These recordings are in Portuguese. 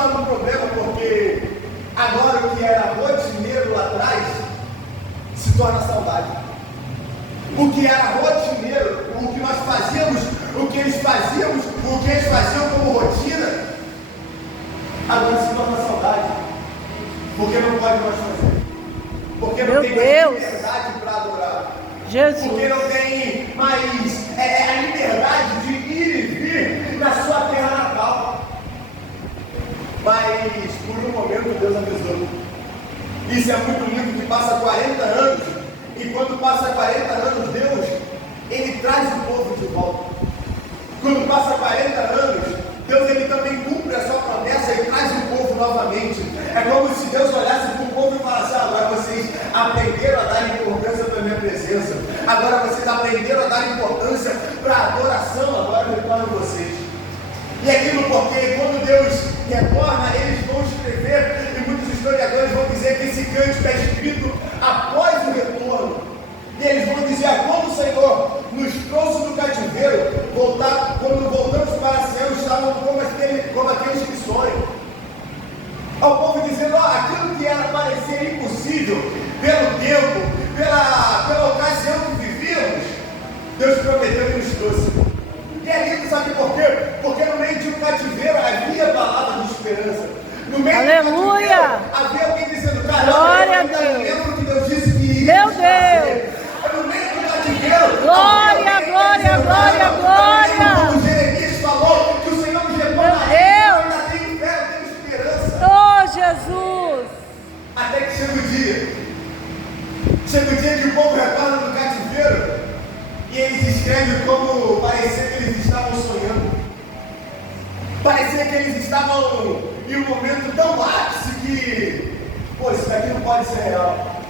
torna um problema, porque agora o que era rotineiro lá atrás se torna saudade. O que era rotineiro, o que nós fazíamos, o que eles faziam como rotina, agora se torna saudade. Porque não pode mais fazer. Porque não tem mais liberdade para adorar. Jesus. Porque não tem mais a liberdade de ir e vir na sua terra natal. Mas por um momento Deus avisou. Isso é muito lindo, que passa 40 anos. E quando passa 40 anos, Deus, Ele traz o povo de volta. Quando passa 40 anos, Deus, Ele também cumpre a sua promessa e traz o povo novamente. É como se Deus olhasse para o povo e falasse: agora vocês aprenderam a dar importância para a minha presença. Agora vocês aprenderam a dar importância para a adoração. Agora eu retorno vocês. E aquilo porque quando Deus retorna, eles vão escrever, e muitos historiadores vão dizer que esse cântico é escrito após o retorno. E eles vão dizer: quando o Senhor nos trouxe do cativeiro, quando voltamos para Sião, estavam como aqueles que sonham. Ao povo dizendo: aquilo que era parecer impossível, pelo tempo, pela ocasião que vivíamos, Deus prometeu e nos trouxe. E é lindo, sabe por quê? Porque no meio de um cativeiro havia palavra de esperança. No meio Aleluia! do cativeiro havia alguém dizendo: caramba, glória eu a Deus. lembro que Deus disse que iria. Meu Deus! No meio do cativeiro, glória, glória, glória, glória! Como Jeremias falou, que o Senhor nos retornará. Ainda tem fé, tem esperança. Oh, Jesus! Até que chega o dia. Chega o dia que o povo retorna do cativeiro e eles escrevem como parecia que eles estavam sonhando. Parecia que eles estavam em um momento tão ápice que, pô, isso daqui não pode ser real.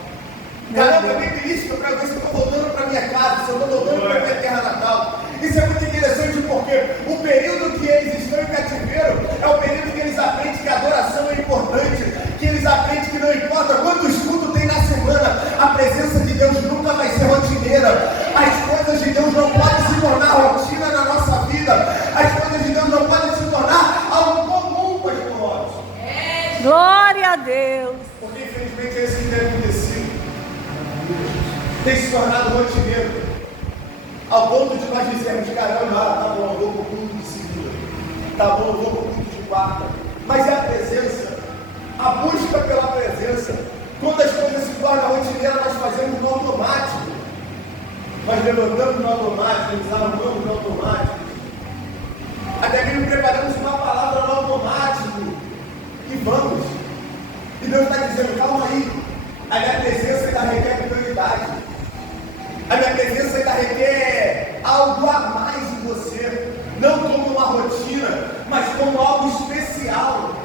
Caramba, eu me belisco para ver se eu estou voltando para minha casa, se eu estou voltando para minha terra natal. Isso é muito interessante porque o período que eles estão em cativeiro é o período que eles aprendem que a adoração é importante, que eles aprendem que não importa quanto estudo tem na semana, a presença de Deus nunca vai ser rotineira. As coisas de Deus não podem se tornar rotina na nossa vida. As coisas de Deus não podem se tornar algo comum, pastor Robson. Glória a Deus! Porque infelizmente é isso que tem acontecido. Tem se tornado rotineiro, ao ponto de nós dizermos: caramba, tá bom, eu vou para o culto de segunda, tá bom, eu vou para o culto de quarta. Mas é a presença, a busca pela presença. Quando as coisas se tornam rotineiras, nós fazemos no automático. Nós levantamos no automático, nos arrumamos no automático. Até mesmo preparamos uma palavra no automático. E vamos. E Deus está dizendo: calma aí. A minha presença ainda requer prioridade. A minha presença ainda requer algo a mais em você. Não como uma rotina, mas como algo especial.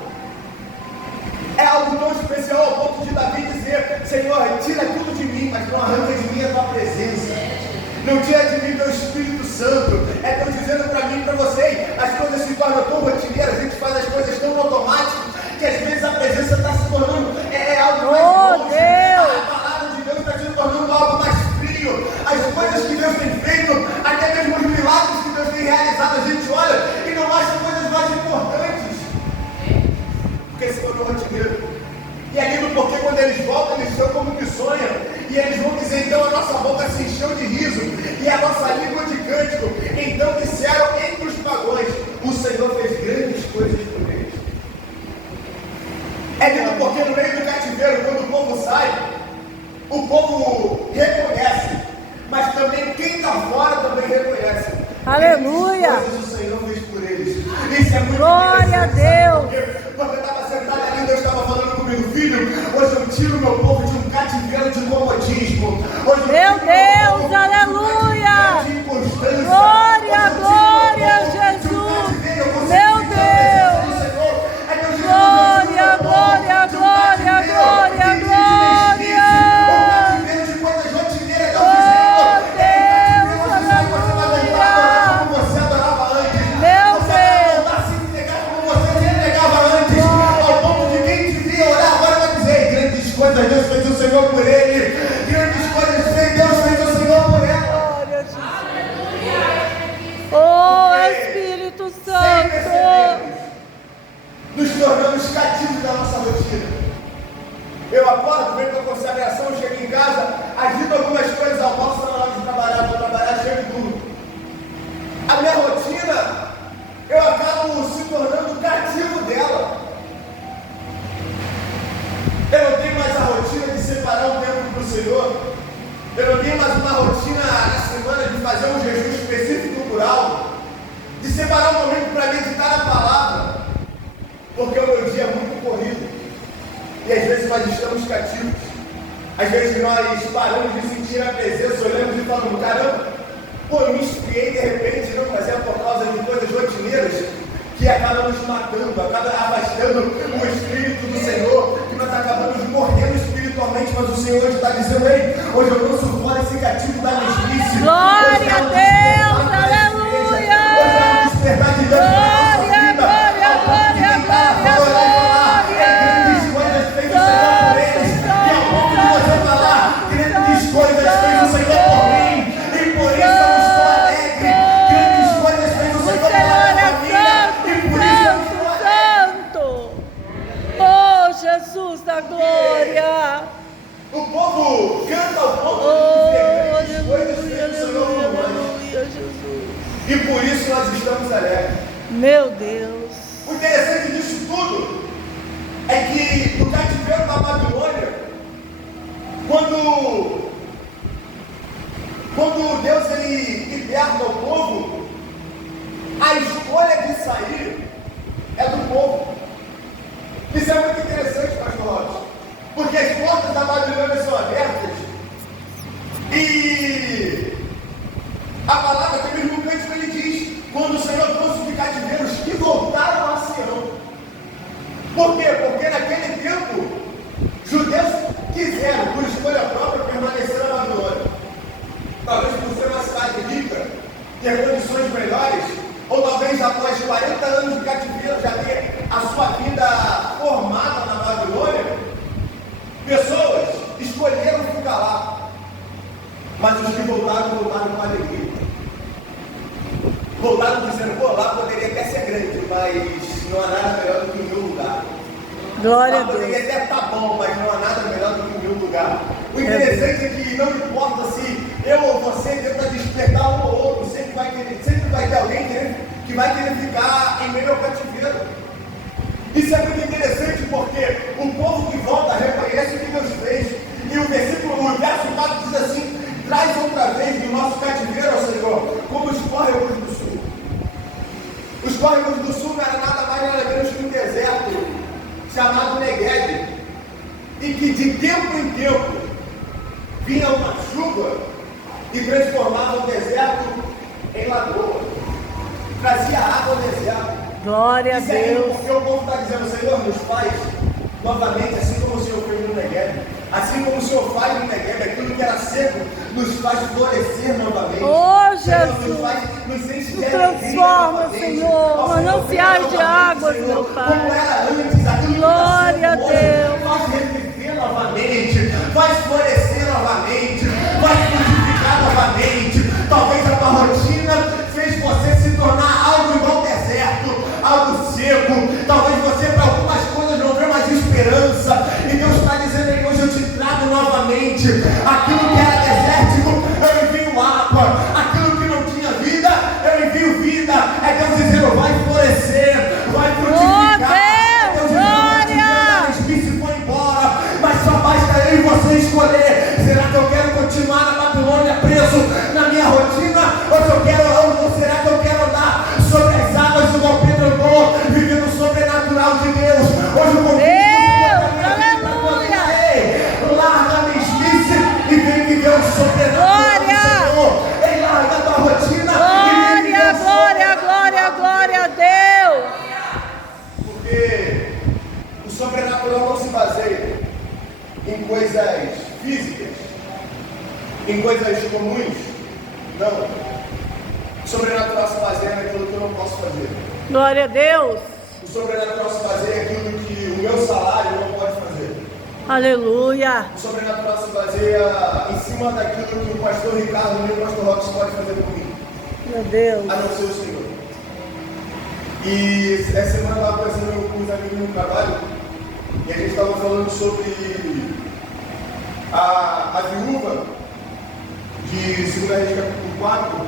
É algo tão especial ao ponto de Davi dizer: Senhor, tira tudo de mim, mas não arranca de mim a tua presença. Não tira de mim teu Espírito Santo. É Deus dizendo para mim e para você: as coisas se tornam tão rotineiras, a gente faz as coisas tão automáticas, que às vezes a presença está se tornando algo mais longe. A palavra de Deus está se tornando algo mais frio. As coisas que Deus tem feito, até mesmo os milagres que Deus tem realizado, a gente olha e não acha coisas mais importantes, porque se tornou rotineiro. E é lindo porque quando eles voltam, eles são como que sonham. E eles vão dizer: então a nossa boca se encheu de riso e a nossa língua de cântico. Então disseram entre os pagões: o Senhor fez grandes coisas por eles. É lindo porque no meio do cativeiro, quando o povo sai, o povo reconhece, mas também quem está fora também reconhece. Aleluia! Coisas o Senhor fez por eles. Isso é muito glória a Deus! Quando eu estava sentado ali, Deus estava falando comigo: filho, hoje eu tiro meu povo de um cativeiro de comodismo. Meu Deus, aleluia! Glória, glória, Jesus! Meu Deus! Glória, glória, glória, glória, glória! Oh Deus, aleluia! Meu Deus! Ao ponto de quem te via olhar agora vai dizer: grandes coisas Deus fez o Senhor por ele, grandes coisas Deus fez Senhor. Eu não tenho mais uma rotina na semana de fazer um jejum específico por algo, de separar um momento para meditar a palavra, porque o meu dia é muito corrido. E às vezes nós estamos cativos. Às vezes nós paramos de sentir a presença, olhamos e falamos, caramba, pô, eu me esfriei de repente, não, mas é por causa de coisas rotineiras que acabam nos matando, acabam afastando o Espírito do Senhor, que nós acabamos morrendo espiritualmente, mas o Senhor está dizendo, ei, hoje eu lanço fora esse cativo da mesmice. Glória a Deus, aleluia! Hoje é um despertar de Deus na nossa vida. Glória, glória, glória, glória! Grandes coisas fez o Senhor por eles, e ao ponto de você falar, grandes coisas fez o Senhor por mim, e por isso eu estou alegre. Grandes coisas fez o Senhor por minha família, e por isso eu estou alegre. Santo! Oh, Jesus da glória! O povo canta ao ponto Oh, de dizer grandes coisas aleluia, fez o Senhor aleluia, por nós, aleluia, Jesus! e por isso nós estamos alegres. Meu Deus! O interessante disso tudo é que no cativeiro da Babilônia, quando Deus ele liberta o povo, a escolha de sair é do povo. Isso é muito interessante, pastor Robson, porque as portas da Babilônia são abertas e a palavra que mesmo no cântico ele diz, quando o Senhor trouxe de cativeiro os que voltaram a Sião. Por quê? Porque naquele tempo, judeus quiseram, por escolha própria, permanecer na Babilônia. Talvez por ser uma cidade rica, ter condições melhores, ou talvez após 40 anos de cativeiro, já ter a sua vida formada na Babilônia, pessoas escolheram ficar lá. Mas os que voltaram com alegria. Voltaram dizendo, pô, lá poderia até ser grande, mas não há nada melhor do que o meu lugar. Glória a Lá poderia Deus! até estar bom, mas não há nada melhor do que o meu lugar. O interessante é que não importa se eu ou você tenta despertar um ou outro, sempre vai ter alguém que vai querer ficar em meio ao cativeiro. Isso é muito interessante porque o povo que volta reconhece o que Deus fez. E o verso 4 diz assim, traz outra vez do nosso cativeiro, ó Senhor, como os córregos do sul. Os córregos do sul não era nada mais nada menos que um deserto chamado Negueb, e que de tempo em tempo vinha uma chuva e transformava o deserto em lagoa, trazia água ao deserto. Glória a Isso é Deus! porque o povo está dizendo, Senhor, nos faz novamente, assim como o Senhor fez no Negueb, assim como o Senhor faz no Negueb, aquilo que era seco, nos faz florescer novamente. Oh, Senhor, Jesus! nos enche de Nos alegria transforma, novamente. Senhor, Ó, mananciais de novamente, águas, Senhor, meu como Pai. era antes, aquilo que Glória a está sendo hoje, Deus. faz reviver novamente, faz florescer novamente, faz frutificar novamente. Talvez a tua rotina fez você se tornar algo igual ao deserto, algo seco. Talvez você para algumas coisas não vê mais esperança, e Deus está dizendo aí, hoje eu te trago novamente aquilo que era desértico, eu envio água, aquilo que não tinha vida, eu envio vida. É Deus dizendo, vai florescer, vai frutificar. É Deus dizendo, a mesmice foi embora, mas só basta eu e você escolher. Será que eu quero continuar na Babilônia preso na minha rotina, ou será que eu quero andar sobre as águas do Dom Pedro andou, vivendo o sobrenatural de Deus? Hoje o larga a mesmice e vem viver o sobrenatural do Senhor. Ei, larga a tua rotina e vem viver o Glória, glória, glória a Deus! Porque o sobrenatural não se baseia em coisas físicas, em coisas comuns. Não. O sobrenatural se baseia naquilo que eu não posso fazer. Glória a Deus! O sobrenatural se baseia naquilo que o meu salário não pode fazer. Aleluia! O sobrenatural se baseia em cima daquilo que o pastor Ricardo e o pastor Robson podem fazer comigo, Meu Deus! a não ser o Senhor. E essa semana eu estava conversando com os amigos no trabalho, e a gente estava falando sobre a viúva de 2 Reis capítulo 4.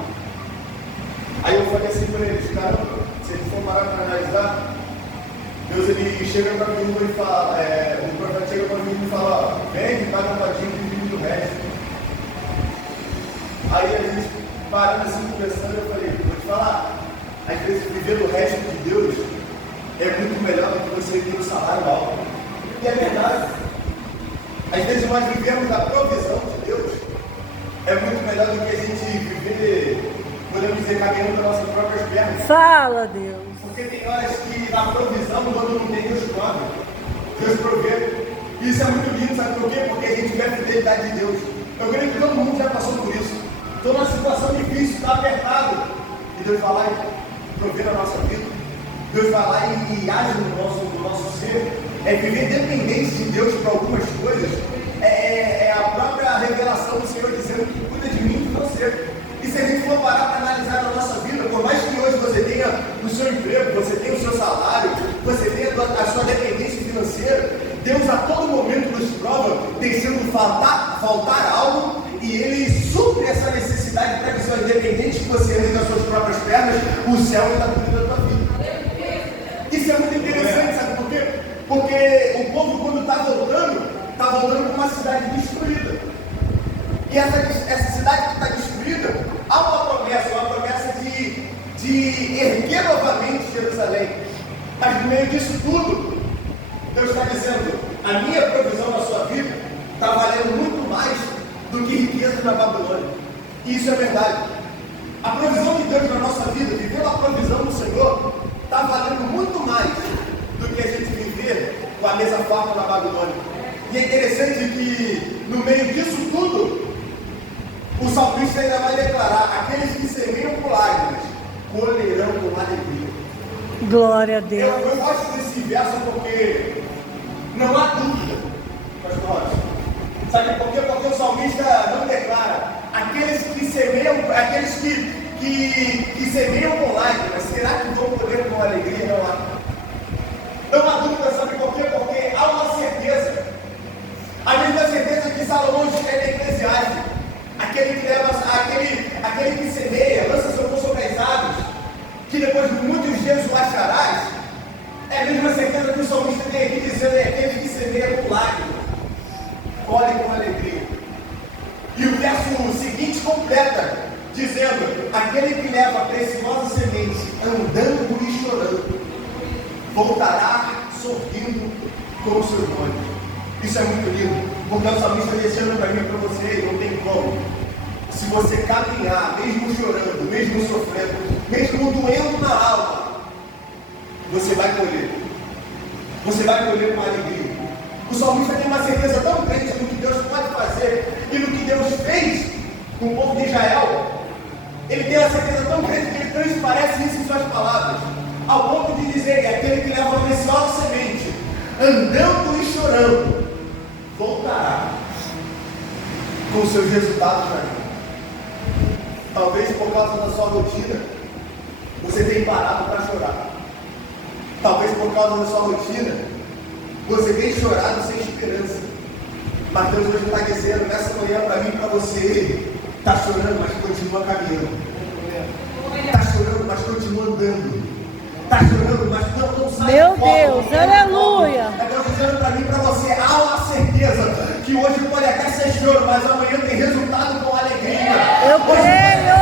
Aí eu falei assim para eles, caramba, se eles for parar para analisar, Deus ele chega para a viúva e fala, o profeta chega para a viúva e fala, vende, paga uma dívida e vive do resto. parando assim, conversando, eu falei, vou te falar, às vezes viver do resto de Deus é muito melhor do que você ter um salário alto. E é verdade. Às vezes nós vivemos a provisão de Deus, é muito melhor do que a gente viver, podemos dizer, caminhando pelas nossas próprias pernas. Fala, Deus. Porque tem horas que na provisão, quando não tem, Deus prove, Deus provê. Isso é muito lindo, sabe por quê? Porque a gente vê a fidelidade de Deus. Eu creio que todo mundo já passou por isso. Estou numa situação difícil, está apertado. E Deus vai lá e provê na nossa vida. Deus vai lá e age no nosso ser. É viver dependente de Deus para algumas coisas. É a própria revelação do Senhor dizendo que cuida de mim e de você. E se a gente for parar para analisar na nossa vida, por mais que hoje você tenha o seu emprego, você tenha o seu salário, você tenha a sua dependência financeira, Deus a todo momento nos prova, deixando faltar algo, e Ele supre essa necessidade para que seja independente, que você ande nas suas próprias pernas, o céu está cuidando da tua vida. Isso é muito interessante, sabe por quê? Porque o povo, quando está voltando para uma cidade destruída. E essa cidade que está destruída, há uma promessa de erguer novamente Jerusalém. Mas no meio disso tudo, Deus está dizendo, a minha provisão na sua vida está valendo muito mais do que riqueza na Babilônia. E isso é verdade. A provisão de Deus na nossa vida, viver a provisão do Senhor, está valendo muito mais do que a gente viver com a mesa farta na Babilônia. E é interessante que no meio disso tudo, o salmista ainda vai declarar, aqueles que semeiam com lágrimas, colherão com alegria. Glória a Deus. Eu gosto desse verso porque não há dúvida, pastores. Sabe por quê? Porque o salmista não declara, aqueles que semeiam, aqueles que semeiam com lágrimas, será que vão colher com alegria? Não há. Não há dúvida, sabe por quê? Porque há uma certeza. A mesma certeza que Salomão escreve em Eclesiastes. Aquele que semeia, lança seu pão sobre as aves, que depois de muitos dias o acharás. É a mesma certeza que o salmista tem aqui dizendo, é aquele que semeia com lágrimas, colhe com alegria. E o verso seguinte completa, dizendo, aquele que leva a preciosa semente, andando e chorando, voltará sorrindo com os seus olhos. Isso é muito lindo, porque o salmista está deixando para mim e para você, não tem como. Se você caminhar, mesmo chorando, mesmo sofrendo, mesmo doendo na alma, você vai colher. Você vai colher com alegria. O salmista tem uma certeza tão grande no que Deus pode fazer e no que Deus fez com o povo de Israel. Ele tem uma certeza tão grande que ele transparece isso em suas palavras, ao ponto de dizer que aquele que leva a preciosa semente, andando e chorando, voltará com os seus resultados na vida. Talvez por causa da sua rotina, você tenha parado para chorar. Talvez por causa da sua rotina, você tenha chorado sem esperança. Mas Deus hoje está dizendo, nessa manhã para mim e para você, está chorando, mas continua caminhando. Está chorando, mas continua andando. Está chorando, mas não sai. Meu Deus, aleluia. É Deus dizendo para mim e para você, há uma certeza que hoje pode até ser choro, mas amanhã tem resultado com alegria. Eu creio.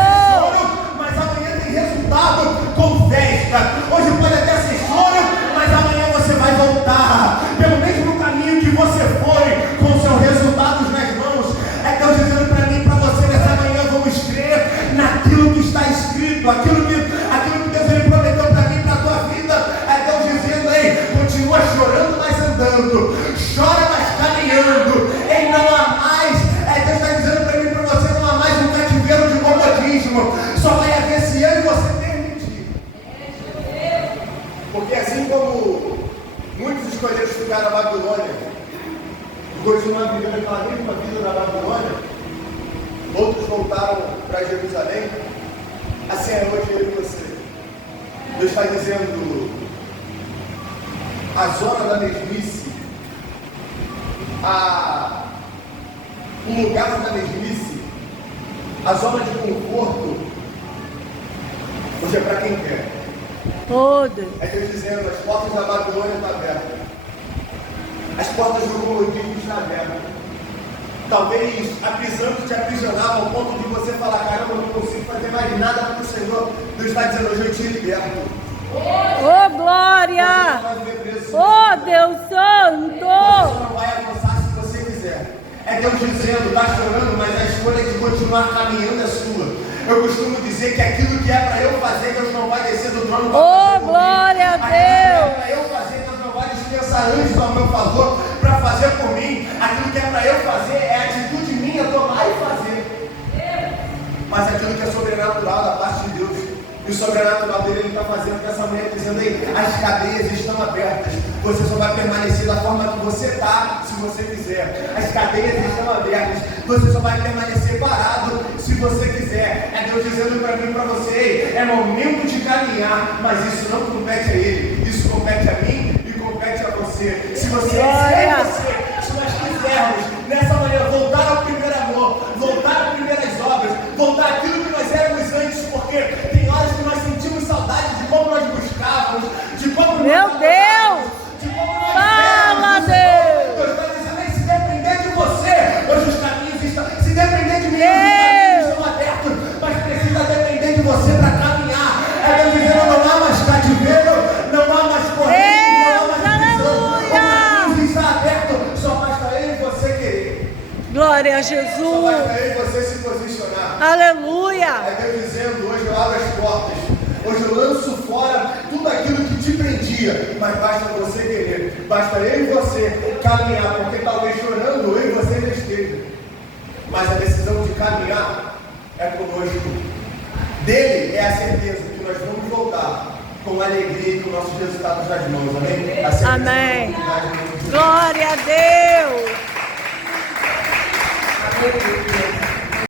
Mas amanhã tem resultado com festa. Hoje pode até ser choro, mas amanhã você vai voltar pelo mesmo caminho que você foi, com seus resultados nas mãos. É Deus dizendo para mim e para você, nessa manhã vamos crer naquilo que está escrito, aquilo que Deus ele prometeu para mim e para a tua vida. É Deus dizendo, ei, continua chorando, mas andando, chora, mas caminhando. Ei, não há mais. Deus está dizendo para mim e para você, não há mais um cativeiro de comodismo. Só vai haver se eu e você permitir. Porque assim como muitos escolheram ficar na Babilônia, continuar vivendo aquela mesma vida na Babilônia, outros voltaram para Jerusalém. Assim é hoje eu e você. Deus está dizendo, a zona da mesmice, o lugar da mesmice, a zona de conforto, hoje é para quem quer. Deus. É Deus dizendo, as portas da Babilônia estão abertas. As portas do comodismo estão abertas. Talvez a prisão que te aprisionava ao ponto de você falar, caramba, eu não consigo fazer mais nada para o Senhor. Deus está dizendo hoje, eu te liberto. Ô, glória! Você não vai viver preso. Ô, Deus Santo! Você não vai avançar se você quiser. É Deus dizendo, está chorando, mas a escolha de continuar caminhando é sua. Eu costumo dizer que aquilo que é para eu fazer, Deus não vai descer do trono. Ô, glória a Aquilo que é Deus! para eu fazer, Deus não vai dispensar anjos ao meu favor para fazer por mim. Aquilo que é para eu fazer é atitude minha, tomar e fazer. Mas aquilo que é sobrenatural da parte de Deus, e o sobrenatural dele, ele está fazendo com essa manhã, dizendo aí, as cadeias estão abertas. Você só vai permanecer da forma que você está, se você quiser. As cadeias estão abertas. Você só vai permanecer parado, se você quiser. É Deus dizendo para mim e para você, é momento de caminhar, mas isso não compete a ele. Isso compete a mim e compete a você. Se você quiser, se nós quisermos, nessa manhã, voltar ao primeiro amor, voltar às primeiras obras, voltar àquilo que nós éramos antes, porque tem horas que nós sentimos saudade de como nós buscávamos, de como Meu nós Deus! de como nós Fala, éramos. Deus! Deus está dizendo, "Ei, se depender de você, hoje os caminhos estão, se depender de mim, Deus! os caminhos estão abertos, mas precisa depender de você para caminhar." É Deus dizendo, não há mais cativeiro, não há mais corrente, não há mais prisão. O caminho está aberto, só basta eu e você querer. Glória a Só Jesus! basta eu e você se posicionar. Aleluia! É Deus dizendo, hoje eu abro as portas, hoje eu lanço fora tudo aquilo que te prendia, mas basta você querer, basta eu e você caminhar, porque talvez chorando eu e você já esteja, mas a decisão de caminhar é conosco. Dele é a certeza que nós vamos voltar com alegria e com nossos resultados nas mãos, amém? A certeza Amém. da oportunidade de Glória a Deus! Deus.